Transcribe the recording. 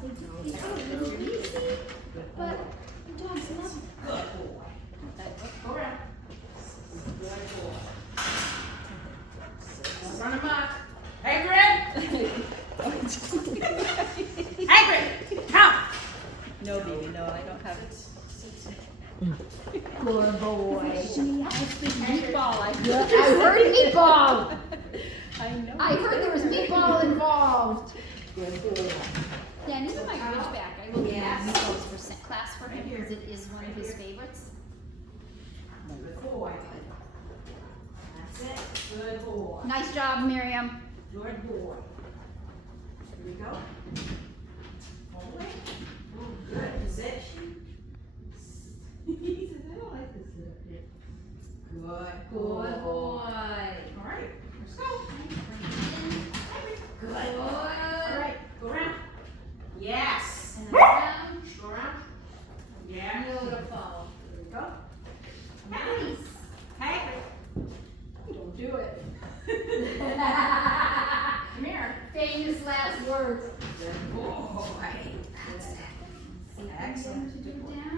They do these are a little easy, but the dogs love them. Good boy. Go around. Good boy. Run him up. Hagrid! Hagrid! Come! No, baby, no, I don't have it. Good boy. She has the meatball. I I heard meatball. I know. I heard there was meatball involved. Good boy. Dan, these are my Ridgeback. I will give Yes. meatballs for class for him because it is one of his favorites. Good boy. That's it. Good boy. Nice job, Miriam. Good boy. Here we go. Hold it. Oh, good. Is it? He says, I don't like this sit up here. Good. Good boy. All right. Let's go. Good boy. All right. Go around. Yes. And around. Go around. Yeah. Beautiful. There we go. Nice. Hagrid. Don't do it. Come here. Famous last words. Good boy. That's it. See if I'm Excellent. going to do down.